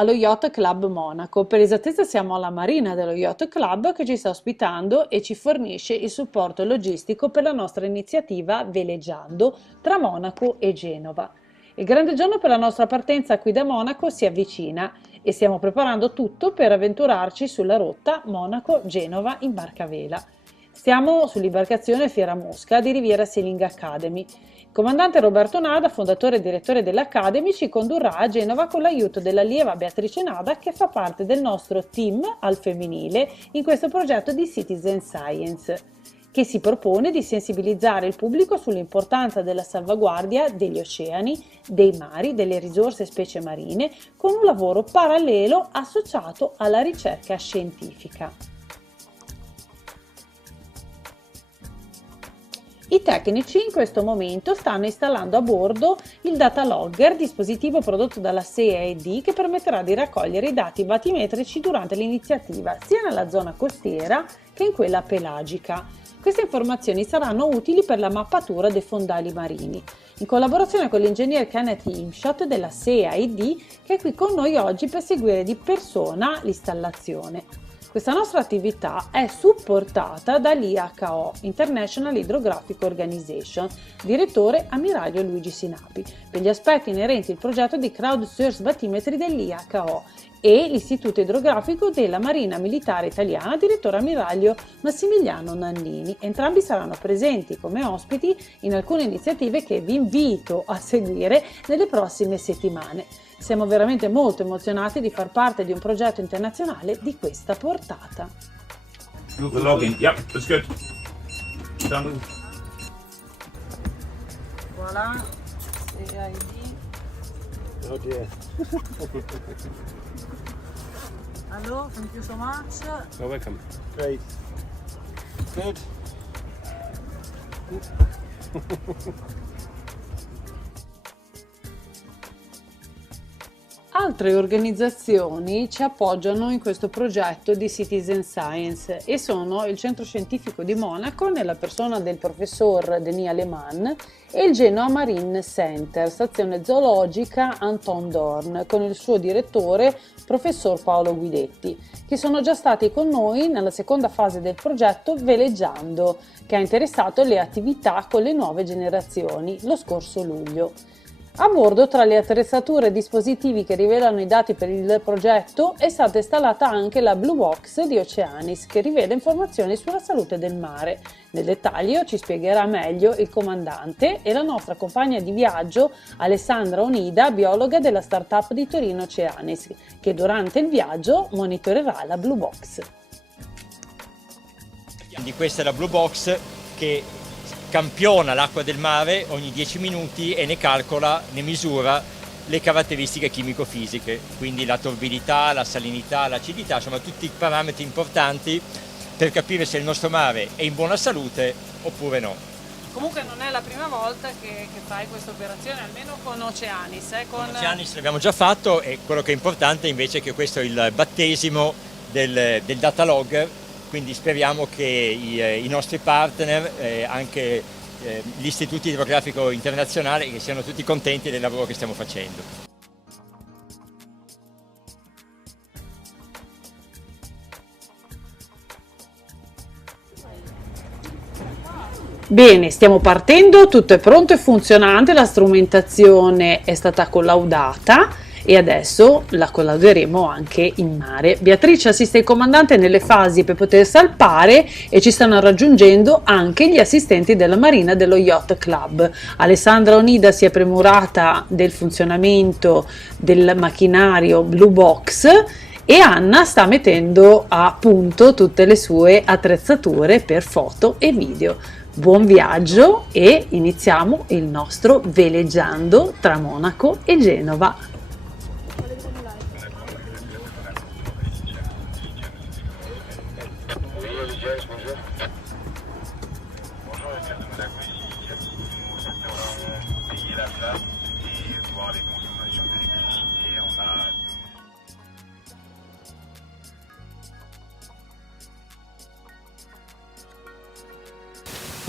allo Yacht Club Monaco. Per esattezza siamo alla marina dello Yacht Club che ci sta ospitando e ci fornisce il supporto logistico per la nostra iniziativa Veleggiando tra Monaco e Genova. Il grande giorno per la nostra partenza qui da Monaco si avvicina e stiamo preparando tutto per avventurarci sulla rotta Monaco-Genova in barca a vela. Stiamo sull'imbarcazione Fiera Mosca di Riviera Sailing Academy. Il comandante Roberto Nada, fondatore e direttore dell'Academy, ci condurrà a Genova con l'aiuto dell'allieva Beatrice Nada, che fa parte del nostro team al femminile in questo progetto di Citizen Science, che si propone di sensibilizzare il pubblico sull'importanza della salvaguardia degli oceani, dei mari, delle risorse e specie marine, con un lavoro parallelo associato alla ricerca scientifica. I tecnici in questo momento stanno installando a bordo il Data Logger, dispositivo prodotto dalla SEA-ED che permetterà di raccogliere i dati battimetrici durante l'iniziativa sia nella zona costiera che in quella pelagica. Queste informazioni saranno utili per la mappatura dei fondali marini, in collaborazione con l'ingegner Kenneth Imshot della SEA-ED che è qui con noi oggi per seguire di persona l'installazione. Questa nostra attività è supportata dall'IHO, International Hydrographic Organization, direttore ammiraglio Luigi Sinapi, per gli aspetti inerenti al progetto di crowdsource battimetri dell'IHO e l'Istituto Idrografico della Marina Militare Italiana, direttore ammiraglio Massimiliano Nannini. Entrambi saranno presenti come ospiti in alcune iniziative che vi invito a seguire nelle prossime settimane. Siamo veramente molto emozionati di far parte di un progetto internazionale di questa portata. The login, yep, that's good. Done. Voilà, CID. Oh dear. Hello, thank you so much. You're welcome. Great. Good. Altre organizzazioni ci appoggiano in questo progetto di Citizen Science e sono il Centro Scientifico di Monaco nella persona del professor Denis Aleman e il Genoa Marine Center, stazione zoologica Anton Dorn, con il suo direttore professor Paolo Guidetti, che sono già stati con noi nella seconda fase del progetto Veleggiando, che ha interessato le attività con le nuove generazioni lo scorso luglio. A bordo, tra le attrezzature e dispositivi che rivelano i dati per il progetto, è stata installata anche la Blue Box di Oceanis, che rivela informazioni sulla salute del mare. Nel dettaglio ci spiegherà meglio il comandante e la nostra compagna di viaggio Alessandra Onida, biologa della startup di Torino Oceanis, che durante il viaggio monitorerà la Blue Box. Quindi questa è la Blue Box che campiona l'acqua del mare ogni 10 minuti e ne calcola, ne misura le caratteristiche chimico-fisiche, quindi la torbidità, la salinità, l'acidità, insomma tutti i parametri importanti per capire se il nostro mare è in buona salute oppure no. Comunque non è la prima volta che fai questa operazione, almeno con Oceanis. Con Oceanis l'abbiamo già fatto e quello che è importante invece è che questo è il battesimo del data logger. Quindi speriamo che i nostri partner, anche l'Istituto Idrografico Internazionale, che siano tutti contenti del lavoro che stiamo facendo. Bene, stiamo partendo, tutto è pronto e funzionante, la strumentazione è stata collaudata e adesso la collauderemo anche in mare. Beatrice assiste il comandante nelle fasi per poter salpare e ci stanno raggiungendo anche gli assistenti della marina dello Yacht Club. Alessandra Onida si è premurata del funzionamento del macchinario Blue Box e Anna sta mettendo a punto tutte le sue attrezzature per foto e video. Buon viaggio e iniziamo il nostro veleggiando tra Monaco e Genova.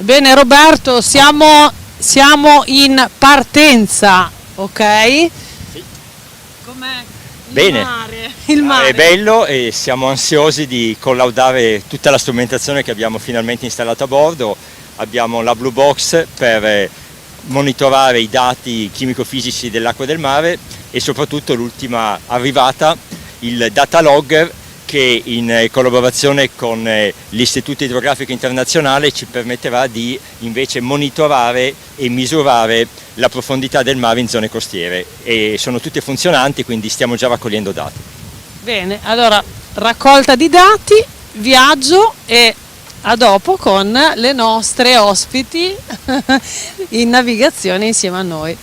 Bene Roberto, siamo in partenza, ok? Sì. Com'è il Bene. mare? il mare. È bello e siamo ansiosi di collaudare tutta la strumentazione che abbiamo finalmente installato a bordo. Abbiamo la Blue Box per monitorare i dati chimico-fisici dell'acqua del mare e soprattutto l'ultima arrivata, il Data Logger, che in collaborazione con l'Istituto Idrografico Internazionale ci permetterà di invece monitorare e misurare la profondità del mare in zone costiere, e sono tutte funzionanti, quindi stiamo già raccogliendo dati. Bene, allora raccolta di dati, viaggio e a dopo con le nostre ospiti in navigazione insieme a noi.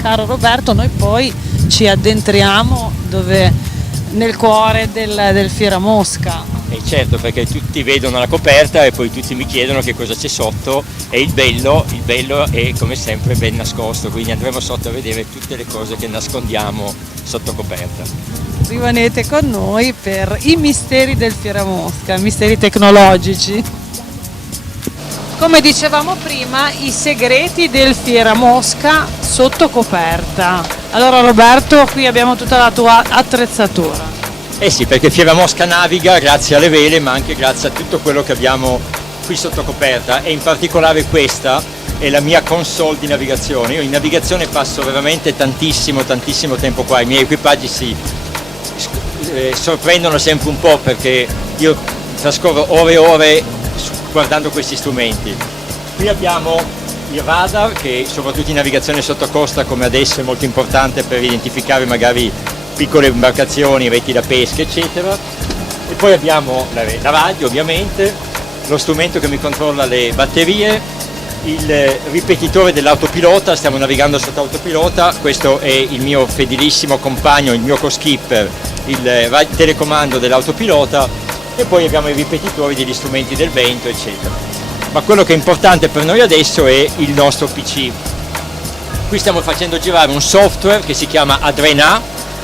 Caro Roberto, noi poi ci addentriamo nel cuore del Fieramosca. E certo, perché tutti vedono la coperta e poi tutti mi chiedono che cosa c'è sotto, e il bello è come sempre ben nascosto, quindi andremo sotto a vedere tutte le cose che nascondiamo sotto coperta. Rimanete con noi per i misteri del Fieramosca, misteri tecnologici. Come dicevamo prima, i segreti del Fieramosca sotto coperta. Allora Roberto, qui abbiamo tutta la tua attrezzatura. Eh sì, perché Fieramosca naviga grazie alle vele, ma anche grazie a tutto quello che abbiamo qui sotto coperta, e in particolare questa è la mia console di navigazione. Io in navigazione passo veramente tantissimo tempo qua, i miei equipaggi si sorprendono sempre un po' perché io trascorro ore e ore guardando questi strumenti. Qui abbiamo il radar, che soprattutto in navigazione sottocosta come adesso è molto importante per identificare magari piccole imbarcazioni, reti da pesca eccetera, e poi abbiamo la radio ovviamente, lo strumento che mi controlla le batterie, il ripetitore dell'autopilota, stiamo navigando sotto autopilota, questo è il mio fedelissimo compagno, il mio co-skipper, il telecomando dell'autopilota, e poi abbiamo i ripetitori degli strumenti del vento eccetera. Ma quello che è importante per noi adesso è il nostro PC. Qui stiamo facendo girare un software che si chiama Adrena.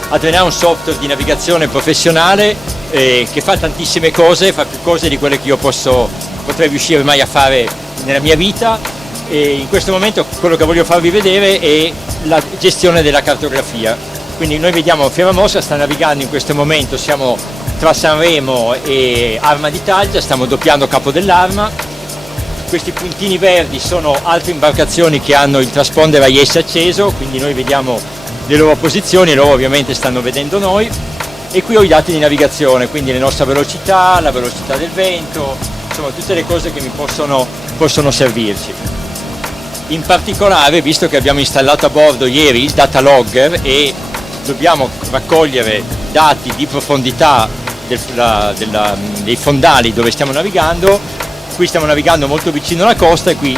Adrena è un software di navigazione professionale che fa tantissime cose, fa più cose di quelle che io potrei riuscire mai a fare nella mia vita, e in questo momento quello che voglio farvi vedere è la gestione della cartografia. Quindi noi vediamo Fieramosca sta navigando in questo momento, siamo tra Sanremo e Arma di Taggia, stiamo doppiando Capo dell'Arma. Questi puntini verdi sono altre imbarcazioni che hanno il transponder AIS acceso, quindi noi vediamo le loro posizioni e loro ovviamente stanno vedendo noi. E qui ho i dati di navigazione, quindi la nostra velocità, la velocità del vento, insomma tutte le cose che mi possono servirci. In particolare, visto che abbiamo installato a bordo ieri il data logger e dobbiamo raccogliere dati di profondità dei fondali dove stiamo navigando, qui stiamo navigando molto vicino alla costa e qui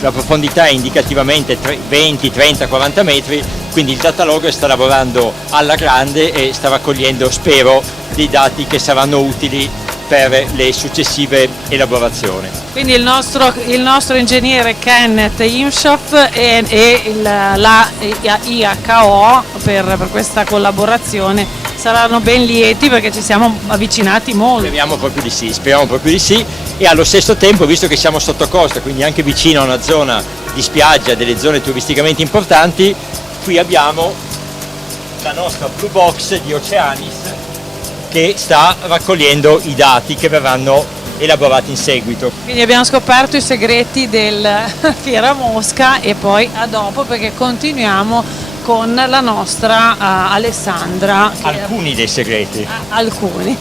la profondità è indicativamente 20, 30, 40 metri, quindi il data logger sta lavorando alla grande e sta raccogliendo, spero, dei dati che saranno utili per le successive elaborazioni. Quindi il nostro ingegnere Kenneth Imshoff e la IHO per questa collaborazione saranno ben lieti perché ci siamo avvicinati molto. Speriamo proprio di sì, e allo stesso tempo, visto che siamo sotto costa, quindi anche vicino a una zona di spiaggia, delle zone turisticamente importanti, qui abbiamo la nostra Blue Box di Oceanis che sta raccogliendo i dati che verranno elaborati in seguito. Quindi abbiamo scoperto i segreti del Fieramosca e poi a dopo, perché continuiamo con la nostra Alessandra. Alcuni dei segreti. Alcuni.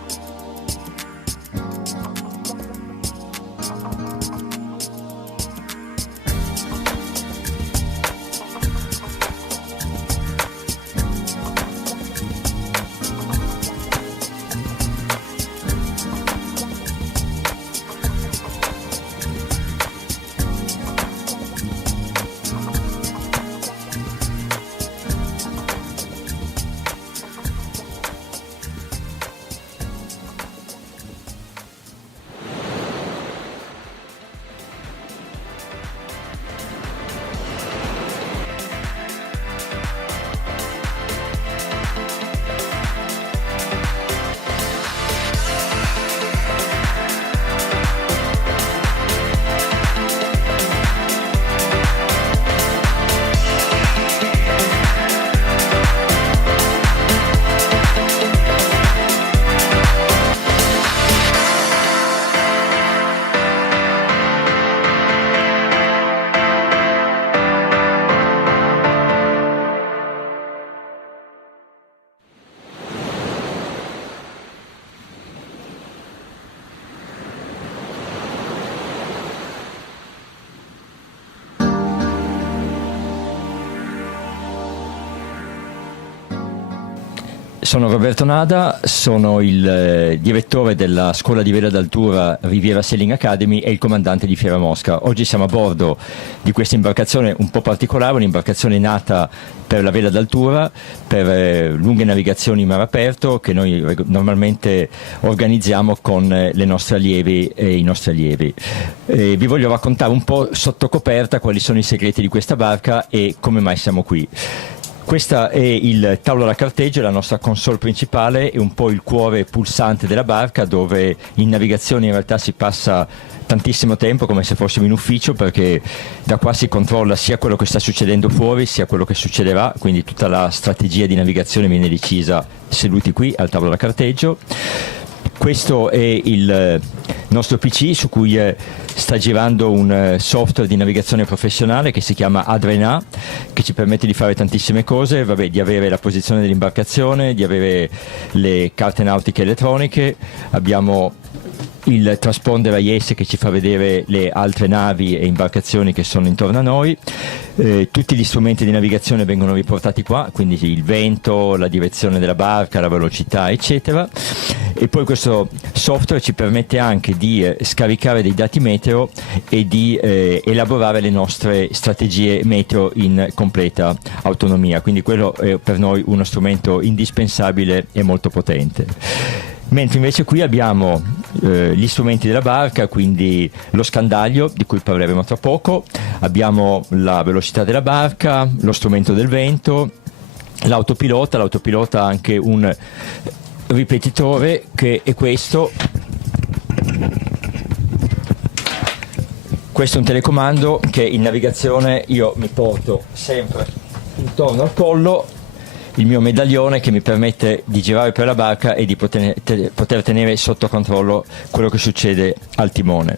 Sono Roberto Nada, sono il direttore della scuola di vela d'altura Riviera Sailing Academy e il comandante di Fiera Mosca. Oggi siamo a bordo di questa imbarcazione un po' particolare, un'imbarcazione nata per la vela d'altura, per lunghe navigazioni in mare aperto, che noi normalmente organizziamo con le nostre allievi e i nostri allievi. Vi voglio raccontare un po' sotto coperta quali sono i segreti di questa barca e come mai siamo qui. Questa è il tavolo da carteggio, la nostra console principale, è un po' il cuore pulsante della barca, dove in navigazione in realtà si passa tantissimo tempo, come se fossimo in ufficio, perché da qua si controlla sia quello che sta succedendo fuori sia quello che succederà, quindi tutta la strategia di navigazione viene decisa seduti qui al tavolo da carteggio. Questo è il nostro PC su cui sta girando un software di navigazione professionale che si chiama Adrena, che ci permette di fare tantissime cose, di avere la posizione dell'imbarcazione, di avere le carte nautiche elettroniche. Abbiamo il transponder AIS che ci fa vedere le altre navi e imbarcazioni che sono intorno a noi. Tutti gli strumenti di navigazione vengono riportati qua, quindi il vento, la direzione della barca, la velocità, eccetera. E poi questo software ci permette anche di scaricare dei dati meteo e di elaborare le nostre strategie meteo in completa autonomia, quindi quello è per noi uno strumento indispensabile e molto potente. Mentre invece qui abbiamo gli strumenti della barca, quindi lo scandaglio di cui parleremo tra poco, abbiamo la velocità della barca, lo strumento del vento, l'autopilota ha anche un ripetitore che è questo è un telecomando che in navigazione io mi porto sempre intorno al collo, il mio medaglione che mi permette di girare per la barca e di poter tenere sotto controllo quello che succede al timone.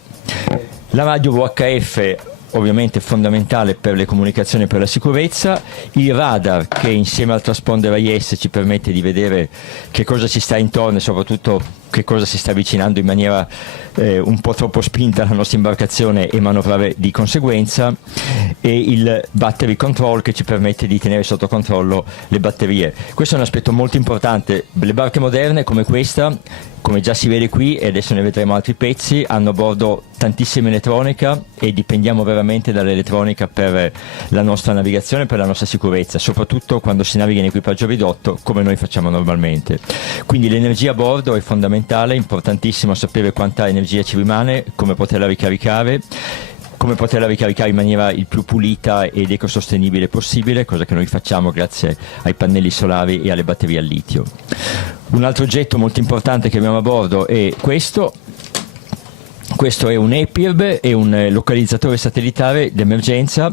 La radio VHF ovviamente è fondamentale per le comunicazioni e per la sicurezza, il radar che insieme al transponder AIS ci permette di vedere che cosa ci sta intorno e soprattutto che cosa si sta avvicinando in maniera un po' troppo spinta alla nostra imbarcazione e manovrare di conseguenza, e il battery control che ci permette di tenere sotto controllo le batterie. Questo è un aspetto molto importante. Le barche moderne come questa, come già si vede qui e adesso ne vedremo altri pezzi, hanno a bordo tantissima elettronica e dipendiamo veramente dall'elettronica per la nostra navigazione, per la nostra sicurezza, soprattutto quando si naviga in equipaggio ridotto come noi facciamo normalmente. Quindi l'energia a bordo è fondamentale, è importantissimo sapere quanta energia ci rimane, come poterla ricaricare in maniera il più pulita ed ecosostenibile possibile, cosa che noi facciamo grazie ai pannelli solari e alle batterie al litio. Un altro oggetto molto importante che abbiamo a bordo è questo. Questo è un EPIRB, è un localizzatore satellitare d'emergenza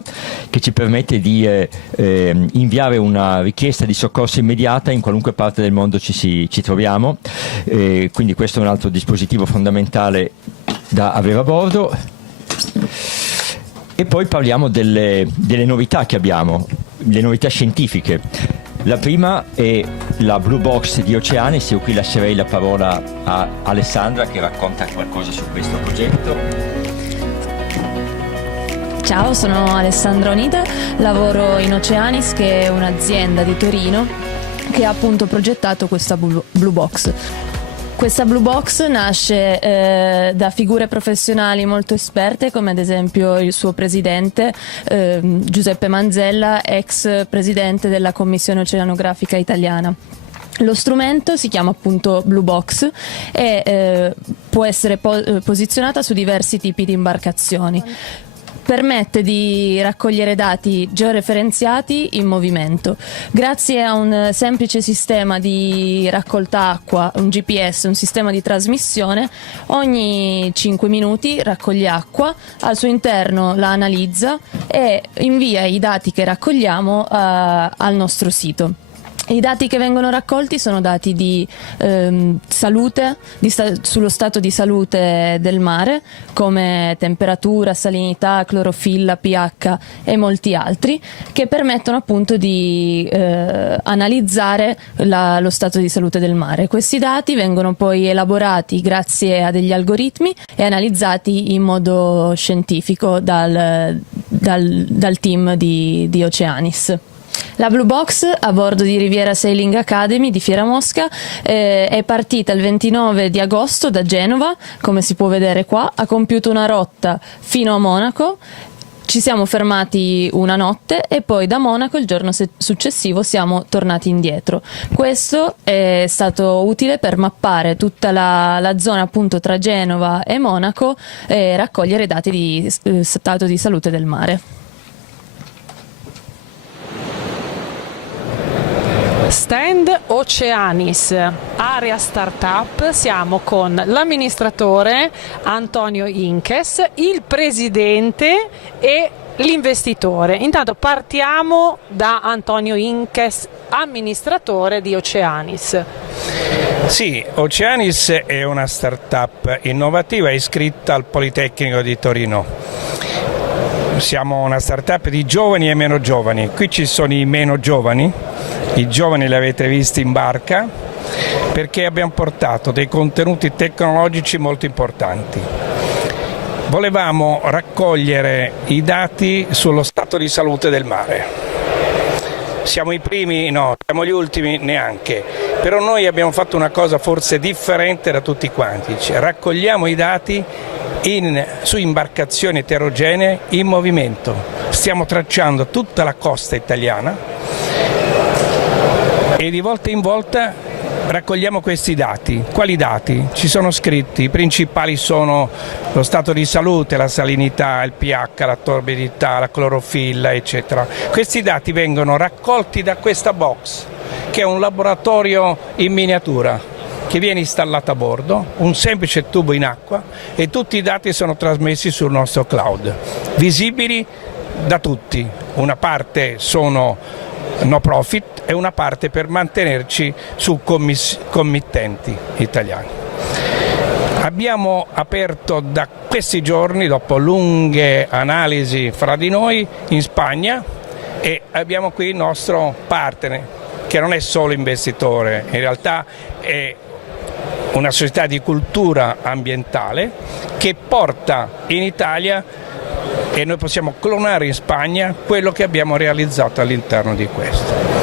che ci permette di inviare una richiesta di soccorso immediata in qualunque parte del mondo ci troviamo. Quindi questo è un altro dispositivo fondamentale da avere a bordo. E poi parliamo delle novità che abbiamo, le novità scientifiche. La prima è la Blue Box di Oceanis. Io qui lascerei la parola a Alessandra che racconta qualcosa su questo progetto. Ciao, sono Alessandra Onida, lavoro in Oceanis, che è un'azienda di Torino che ha appunto progettato questa Blue Box. Questa Blue Box nasce da figure professionali molto esperte, come ad esempio il suo presidente Giuseppe Manzella, ex presidente della Commissione Oceanografica Italiana. Lo strumento si chiama appunto Blue Box e può essere posizionata su diversi tipi di imbarcazioni. Permette di raccogliere dati georeferenziati in movimento. Grazie a un semplice sistema di raccolta acqua, un GPS, un sistema di trasmissione, ogni 5 minuti raccoglie acqua, al suo interno la analizza e invia i dati che raccogliamo al nostro sito. I dati che vengono raccolti sono dati di salute, sullo stato di salute del mare, come temperatura, salinità, clorofilla, pH e molti altri, che permettono appunto di analizzare lo stato di salute del mare. Questi dati vengono poi elaborati grazie a degli algoritmi e analizzati in modo scientifico dal team di Oceanis. La Blue Box a bordo di Riviera Sailing Academy di Fiera Mosca è partita il 29 di agosto da Genova, come si può vedere qua, ha compiuto una rotta fino a Monaco. Ci siamo fermati una notte e poi da Monaco il giorno successivo siamo tornati indietro. Questo è stato utile per mappare tutta la zona appunto tra Genova e Monaco e raccogliere dati di stato di salute del mare. Stand Oceanis, area startup, siamo con l'amministratore Antonio Inches, il presidente e l'investitore. Intanto partiamo da Antonio Inches, amministratore di Oceanis. Sì, Oceanis è una startup innovativa iscritta al Politecnico di Torino. Siamo una startup di giovani e meno giovani. Qui ci sono i meno giovani. I giovani li avete visti in barca perché abbiamo portato dei contenuti tecnologici molto importanti. Volevamo raccogliere i dati sullo stato di salute del mare. Siamo i primi? No, siamo gli ultimi? Neanche. Però noi abbiamo fatto una cosa forse differente da tutti quanti. Raccogliamo i dati su imbarcazioni eterogenee in movimento. Stiamo tracciando tutta la costa italiana e di volta in volta raccogliamo questi dati. Quali dati? Ci sono scritti, i principali sono lo stato di salute, la salinità, il pH, la torbidità, la clorofilla, eccetera. Questi dati vengono raccolti da questa box, che è un laboratorio in miniatura, che viene installato a bordo, un semplice tubo in acqua e tutti i dati sono trasmessi sul nostro cloud, visibili da tutti. Una parte sono no profit e una parte per mantenerci su committenti italiani. Abbiamo aperto da questi giorni, dopo lunghe analisi fra di noi, in Spagna, e abbiamo qui il nostro partner, che non è solo investitore, in realtà è una società di cultura ambientale che porta in Italia, e noi possiamo clonare in Spagna quello che abbiamo realizzato all'interno di questo.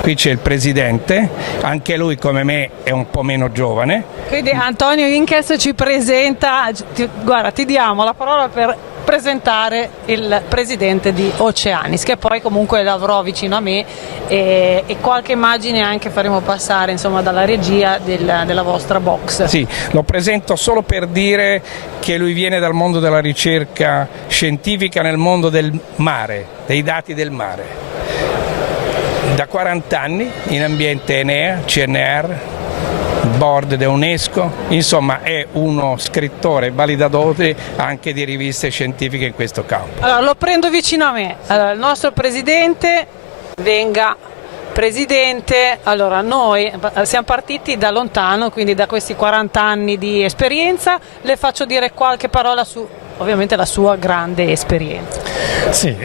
Qui c'è il presidente, anche lui come me è un po' meno giovane. Quindi Antonio Inches ci presenta, guarda, ti diamo la parola per presentare il presidente di Oceanis, che poi comunque l'avrò vicino a me e qualche immagine anche faremo passare, insomma, dalla regia della vostra box. Sì, lo presento solo per dire che lui viene dal mondo della ricerca scientifica nel mondo del mare, dei dati del mare. Da 40 anni in ambiente Enea, CNR, board da UNESCO, insomma è uno scrittore validatore anche di riviste scientifiche in questo campo. Allora lo prendo vicino a me, allora, il nostro presidente, venga presidente. Allora noi siamo partiti da lontano, quindi da questi 40 anni di esperienza, le faccio dire qualche parola su ovviamente la sua grande esperienza. Sì,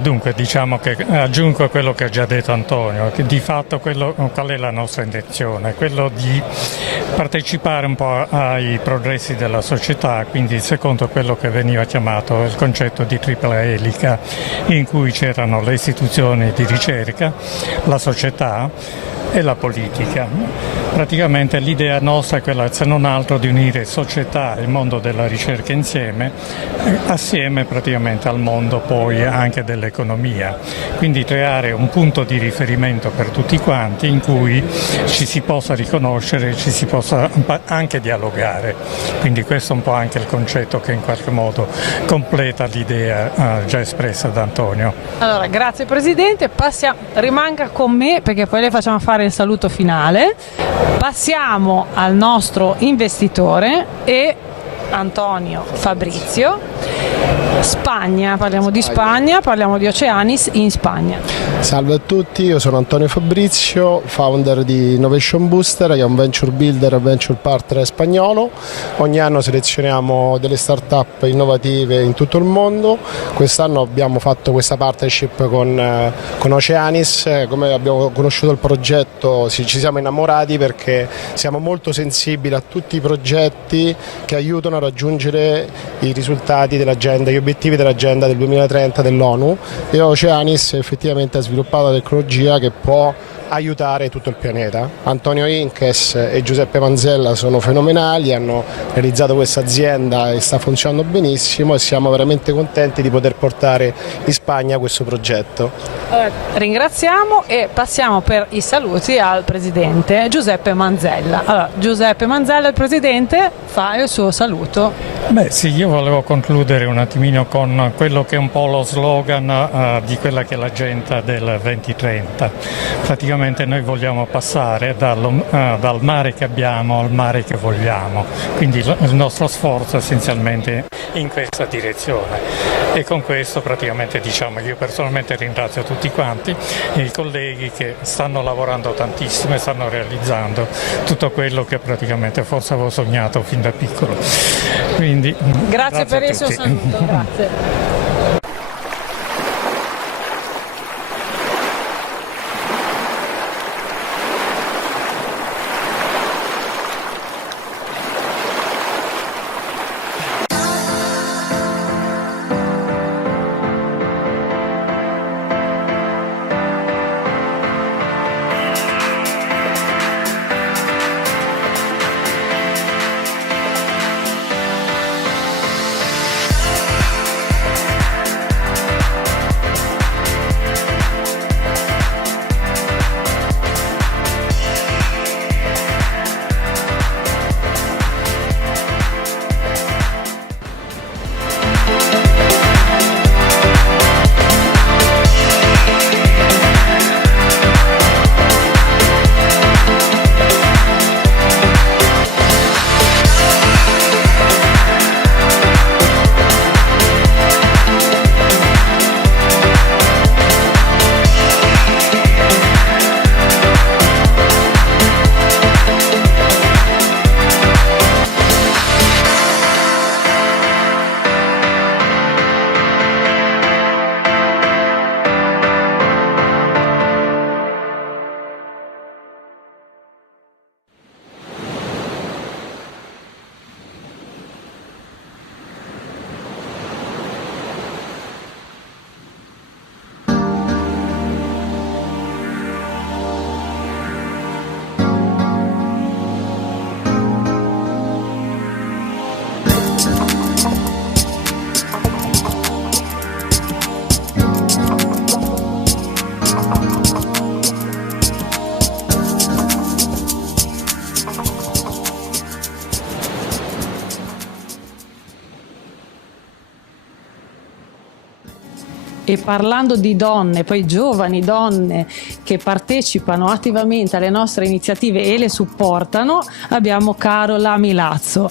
dunque diciamo che aggiungo a quello che ha già detto Antonio, che di fatto qual è la nostra intenzione? Quello di partecipare un po' ai progressi della società, quindi secondo quello che veniva chiamato il concetto di tripla elica, in cui c'erano le istituzioni di ricerca, la società e la politica. Praticamente l'idea nostra è quella, se non altro, di unire società e il mondo della ricerca insieme, assieme praticamente al mondo poi anche dell'economia. Quindi creare un punto di riferimento per tutti quanti in cui ci si possa riconoscere, ci si possa anche dialogare. Quindi questo è un po' anche il concetto che in qualche modo completa l'idea già espressa da Antonio. Allora, grazie Presidente, rimanga con me perché poi le facciamo fare il saluto finale. Passiamo al nostro investitore e Antonio Fabrizio. Spagna, parliamo di Spagna, parliamo di Oceanis in Spagna. Salve a tutti, io sono Antonio Fabrizio, founder di Innovation Booster, che è un venture builder e venture partner spagnolo. Ogni anno selezioniamo delle start-up innovative in tutto il mondo. Quest'anno abbiamo fatto questa partnership con Oceanis. Come abbiamo conosciuto il progetto ci siamo innamorati perché siamo molto sensibili a tutti i progetti che aiutano a raggiungere i risultati dell'agenda, gli obiettivi obiettivi dell'agenda del 2030 dell'ONU, e Oceanis effettivamente ha sviluppato la tecnologia che può aiutare tutto il pianeta. Antonio Inches e Giuseppe Manzella sono fenomenali, hanno realizzato questa azienda e sta funzionando benissimo, e siamo veramente contenti di poter portare in Spagna questo progetto. Ringraziamo e passiamo per i saluti al presidente Giuseppe Manzella. Allora, Giuseppe Manzella, il presidente, fa il suo saluto. Beh sì, io volevo concludere un attimino con quello che è un po' lo slogan di quella che è l'agenda del 2030. Praticamente noi vogliamo passare dal mare che abbiamo al mare che vogliamo, quindi il nostro sforzo è essenzialmente in questa direzione, e con questo praticamente io personalmente ringrazio tutti quanti e i colleghi che stanno lavorando tantissimo e stanno realizzando tutto quello che praticamente forse avevo sognato fin da piccolo. Quindi, grazie per il suo tutti. saluto, grazie. E parlando di donne, poi giovani donne che partecipano attivamente alle nostre iniziative e le supportano, abbiamo Carola Milazzo.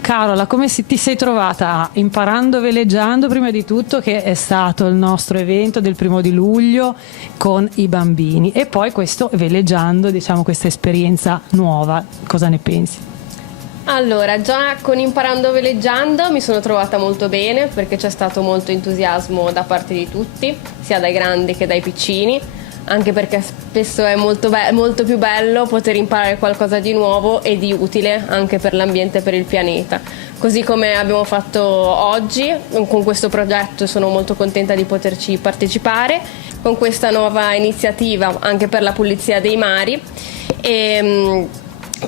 Carola, come ti sei trovata Imparando Veleggiando, prima di tutto, che è stato il nostro evento del 1° di luglio con i bambini, e poi questo Veleggiando, questa esperienza nuova, cosa ne pensi? Allora, già con Imparando Veleggiando mi sono trovata molto bene, perché c'è stato molto entusiasmo da parte di tutti, sia dai grandi che dai piccini, anche perché spesso è molto più bello poter imparare qualcosa di nuovo e di utile anche per l'ambiente e per il pianeta. Così come abbiamo fatto oggi, con questo progetto sono molto contenta di poterci partecipare, con questa nuova iniziativa anche per la pulizia dei mari.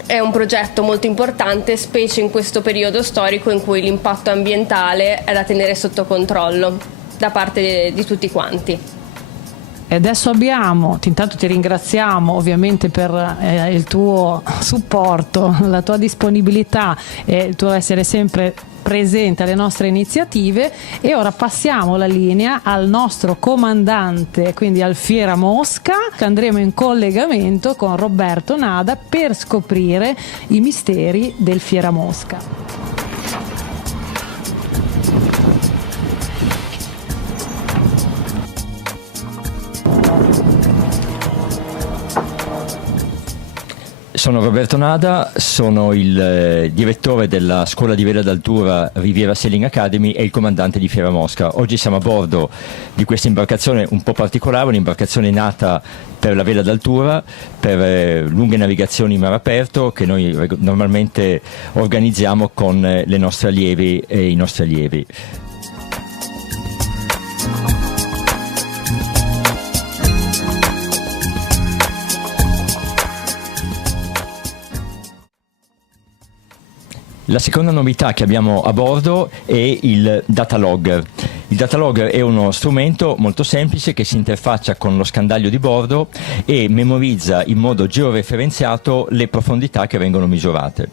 È un progetto molto importante, specie in questo periodo storico in cui l'impatto ambientale è da tenere sotto controllo da parte di tutti quanti. E adesso intanto ti ringraziamo ovviamente per il tuo supporto, la tua disponibilità e il tuo essere sempre presente alle nostre iniziative, e ora passiamo la linea al nostro comandante, quindi al Fiera Mosca, che andremo in collegamento con Roberto Nada per scoprire i misteri del Fiera Mosca. Sono Roberto Nada, sono il direttore della scuola di vela d'altura Riviera Sailing Academy e il comandante di Fiera Mosca. Oggi siamo a bordo di questa imbarcazione un po' particolare, un'imbarcazione nata per la vela d'altura, per lunghe navigazioni in mare aperto, che noi normalmente organizziamo con le nostre allievi e i nostri allievi. La seconda novità che abbiamo a bordo è il data logger. Il data logger è uno strumento molto semplice che si interfaccia con lo scandaglio di bordo e memorizza in modo georeferenziato le profondità che vengono misurate.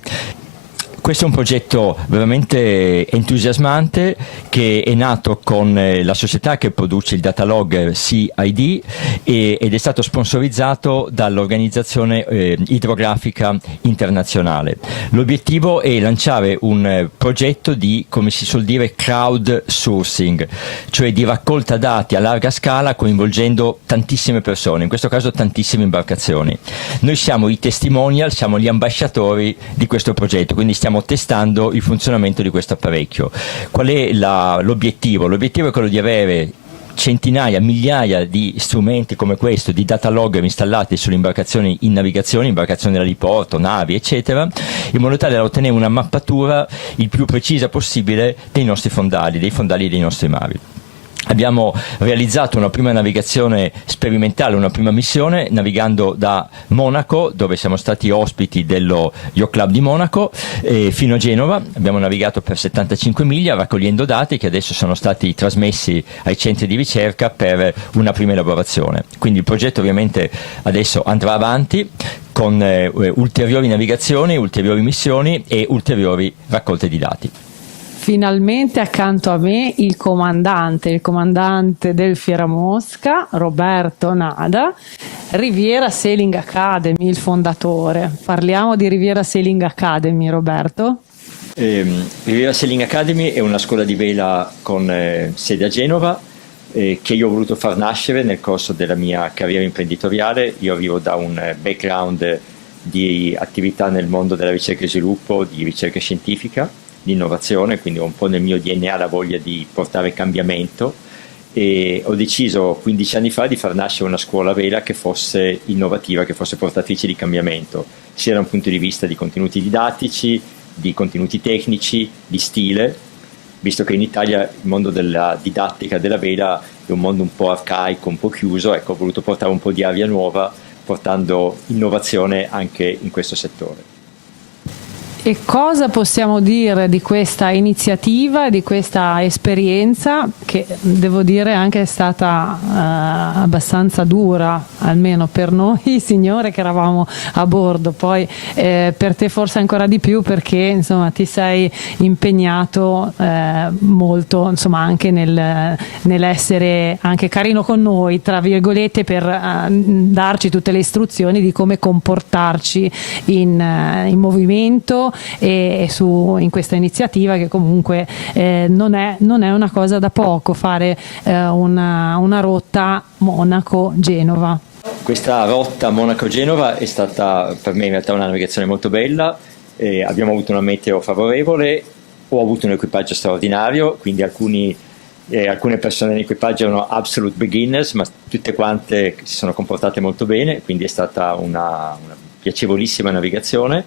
Questo è un progetto veramente entusiasmante che è nato con la società che produce il data logger CID ed è stato sponsorizzato dall'Organizzazione Idrografica Internazionale. L'obiettivo è lanciare un progetto di, come si suol dire, crowdsourcing, cioè di raccolta dati a larga scala coinvolgendo tantissime persone, in questo caso tantissime imbarcazioni. Noi siamo i testimonial, siamo gli ambasciatori di questo progetto, quindi stiamo testando il funzionamento di questo apparecchio. Qual è l'obiettivo? L'obiettivo è quello di avere centinaia, migliaia di strumenti come questo, di data logger installati sulle imbarcazioni in navigazione, imbarcazioni da diporto, navi, eccetera, in modo tale da ottenere una mappatura il più precisa possibile dei nostri fondali, dei fondali dei nostri mari. Abbiamo realizzato una prima navigazione sperimentale, una prima missione, navigando da Monaco, dove siamo stati ospiti dello Yacht Club di Monaco, fino a Genova. Abbiamo navigato per 75 miglia raccogliendo dati che adesso sono stati trasmessi ai centri di ricerca per una prima elaborazione. Quindi il progetto ovviamente adesso andrà avanti con ulteriori navigazioni, ulteriori missioni e ulteriori raccolte di dati. Finalmente accanto a me il comandante del Fiera Mosca, Roberto Nada, Riviera Sailing Academy, il fondatore. Parliamo di Riviera Sailing Academy, Roberto. Riviera Sailing Academy è una scuola di vela con sede a Genova che io ho voluto far nascere nel corso della mia carriera imprenditoriale. Io arrivo da un background di attività nel mondo della ricerca e sviluppo, di ricerca scientifica, di innovazione, quindi ho un po' nel mio DNA la voglia di portare cambiamento e ho deciso 15 anni fa di far nascere una scuola vela che fosse innovativa, che fosse portatrice di cambiamento, sia da un punto di vista di contenuti didattici, di contenuti tecnici, di stile, visto che in Italia il mondo della didattica della vela è un mondo un po' arcaico, un po' chiuso. Ecco, ho voluto portare un po' di aria nuova, portando innovazione anche in questo settore. E cosa possiamo dire di questa iniziativa, di questa esperienza che devo dire anche è stata abbastanza dura, almeno per noi signore che eravamo a bordo, poi per te forse ancora di più perché insomma ti sei impegnato molto insomma anche nell'essere anche carino con noi tra virgolette per darci tutte le istruzioni di come comportarci in movimento e in questa iniziativa che comunque non è una cosa da poco fare una rotta Monaco-Genova. Questa rotta Monaco-Genova è stata per me in realtà una navigazione molto bella, abbiamo avuto una meteo favorevole, ho avuto un equipaggio straordinario, quindi alcune persone nell'equipaggio erano absolute beginners, ma tutte quante si sono comportate molto bene, quindi è stata una piacevolissima navigazione.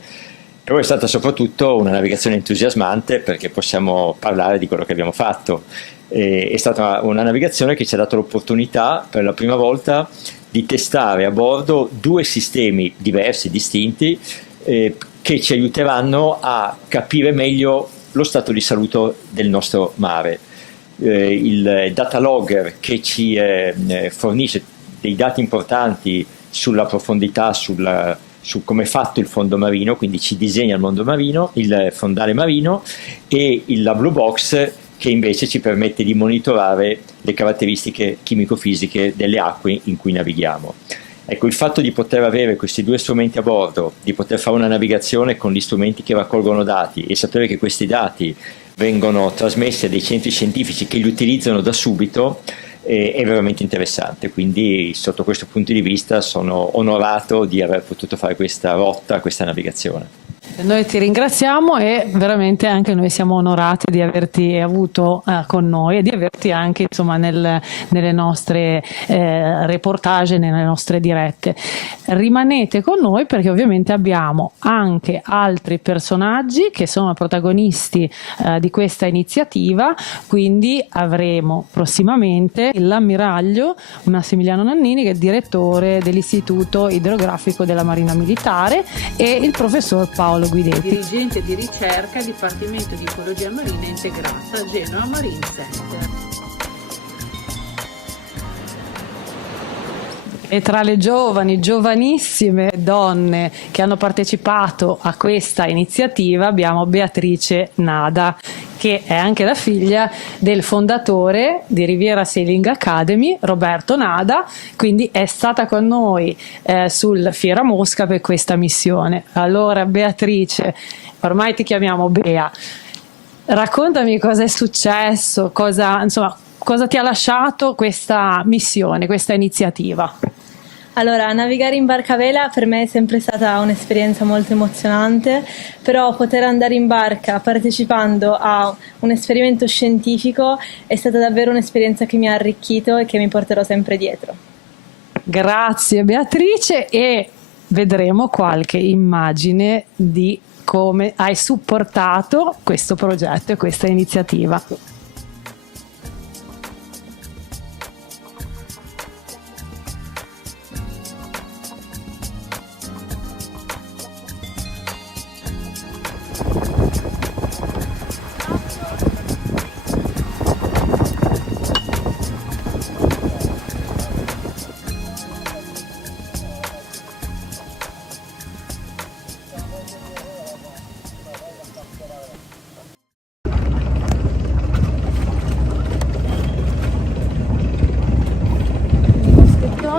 Però è stata soprattutto una navigazione entusiasmante perché possiamo parlare di quello che abbiamo fatto. È stata una navigazione che ci ha dato l'opportunità per la prima volta di testare a bordo due sistemi diversi, distinti, che ci aiuteranno a capire meglio lo stato di salute del nostro mare. Il data logger che ci fornisce dei dati importanti sulla profondità, su come è fatto il fondo marino, quindi ci disegna il fondale marino, e la Blue Box che invece ci permette di monitorare le caratteristiche chimico-fisiche delle acque in cui navighiamo. Ecco, il fatto di poter avere questi due strumenti a bordo, di poter fare una navigazione con gli strumenti che raccolgono dati e sapere che questi dati vengono trasmessi a dei centri scientifici che li utilizzano da subito, è veramente interessante. Quindi sotto questo punto di vista sono onorato di aver potuto fare questa rotta, questa navigazione. Noi ti ringraziamo e veramente anche noi siamo onorati di averti avuto con noi e di averti anche insomma nelle nostre reportage, nelle nostre dirette. Rimanete con noi perché ovviamente abbiamo anche altri personaggi che sono protagonisti di questa iniziativa, quindi avremo prossimamente l'ammiraglio Massimiliano Nannini che è direttore dell'Istituto Idrografico della Marina Militare e il professor Paolo Carlo Guidetti, dirigente di ricerca Dipartimento di Ecologia Marina Integrata, Genoa Marine Center. E tra le giovanissime donne che hanno partecipato a questa iniziativa abbiamo Beatrice Nada, che è anche la figlia del fondatore di Riviera Sailing Academy, Roberto Nada, quindi è stata con noi sul Fiera Mosca per questa missione. Allora Beatrice, ormai ti chiamiamo Bea, raccontami cosa è successo, cosa ti ha lasciato questa missione, questa iniziativa? Allora, navigare in barca a vela per me è sempre stata un'esperienza molto emozionante, però poter andare in barca partecipando a un esperimento scientifico è stata davvero un'esperienza che mi ha arricchito e che mi porterò sempre dietro. Grazie Beatrice, e vedremo qualche immagine di come hai supportato questo progetto e questa iniziativa.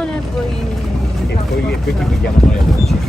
E poi ti vediamo noi alla cena.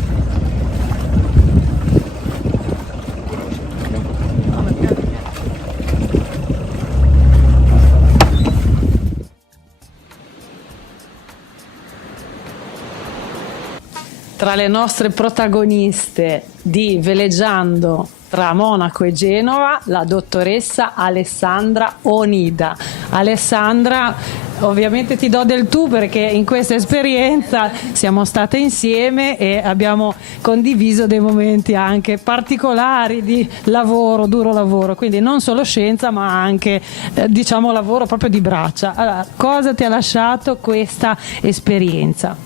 Tra le nostre protagoniste di Veleggiando tra Monaco e Genova, la dottoressa Alessandra Onida. Alessandra, ovviamente ti do del tu perché in questa esperienza siamo state insieme e abbiamo condiviso dei momenti anche particolari di lavoro, duro lavoro, quindi non solo scienza ma anche lavoro proprio di braccia. Allora, cosa ti ha lasciato questa esperienza?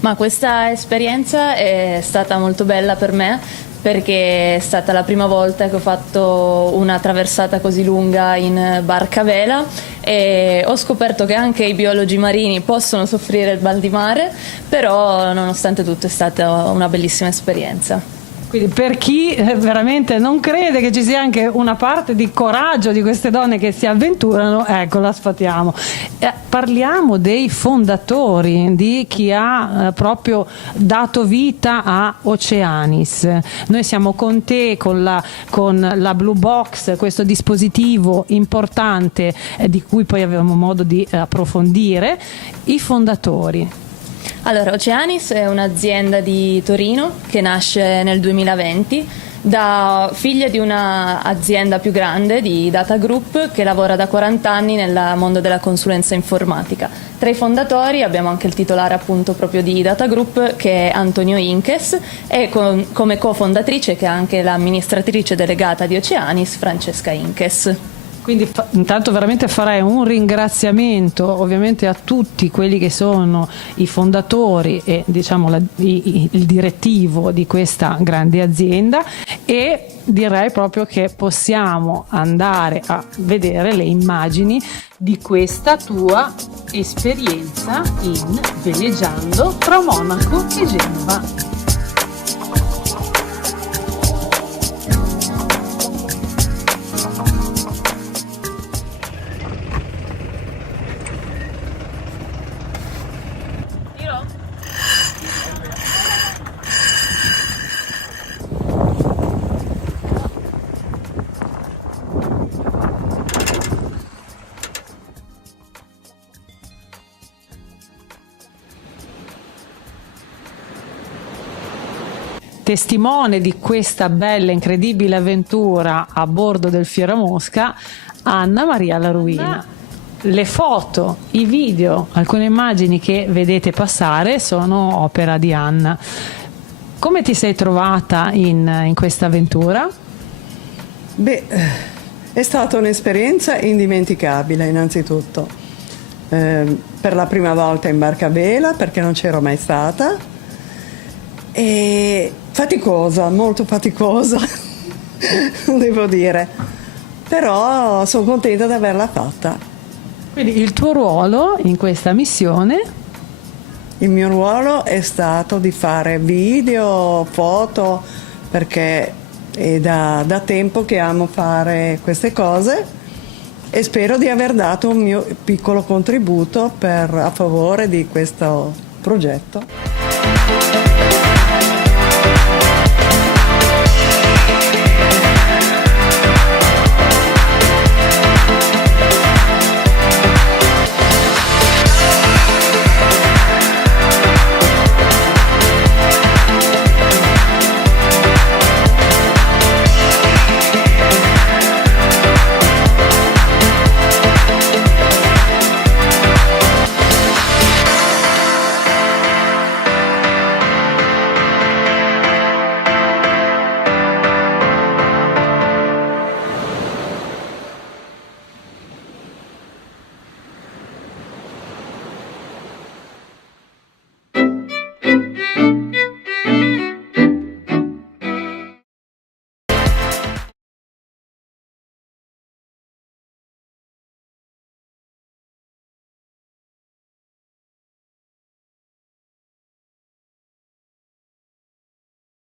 Ma questa esperienza è stata molto bella per me perché è stata la prima volta che ho fatto una traversata così lunga in barca a vela e ho scoperto che anche i biologi marini possono soffrire il mal di mare, però nonostante tutto è stata una bellissima esperienza. Quindi per chi veramente non crede che ci sia anche una parte di coraggio di queste donne che si avventurano, ecco, la sfatiamo. Parliamo dei fondatori, di chi ha proprio dato vita a Oceanis. Noi siamo con te, con la Blue Box, questo dispositivo importante di cui poi avevamo modo di approfondire. I fondatori. Allora, Oceanis è un'azienda di Torino che nasce nel 2020 da figlia di un'azienda più grande di Data Group che lavora da 40 anni nel mondo della consulenza informatica. Tra i fondatori abbiamo anche il titolare appunto proprio di Data Group che è Antonio Inkes e come cofondatrice che è anche l'amministratrice delegata di Oceanis, Francesca Inkes. Quindi intanto veramente farei un ringraziamento ovviamente a tutti quelli che sono i fondatori e il direttivo di questa grande azienda, e direi proprio che possiamo andare a vedere le immagini di questa tua esperienza in Veleggiando tra Monaco e Genova. Testimone di questa bella, incredibile avventura a bordo del Fiera Mosca, Anna Maria Laruina. Le foto, i video, alcune immagini che vedete passare sono opera di Anna. Come ti sei trovata in questa avventura? Beh, è stata un'esperienza indimenticabile innanzitutto. Per la prima volta in barca a vela perché non c'ero mai stata. e faticosa, molto faticosa, devo dire, però sono contenta di averla fatta. Quindi il tuo ruolo in questa missione? Il mio ruolo è stato di fare video, foto, perché è da tempo che amo fare queste cose e spero di aver dato un mio piccolo contributo a favore di questo progetto.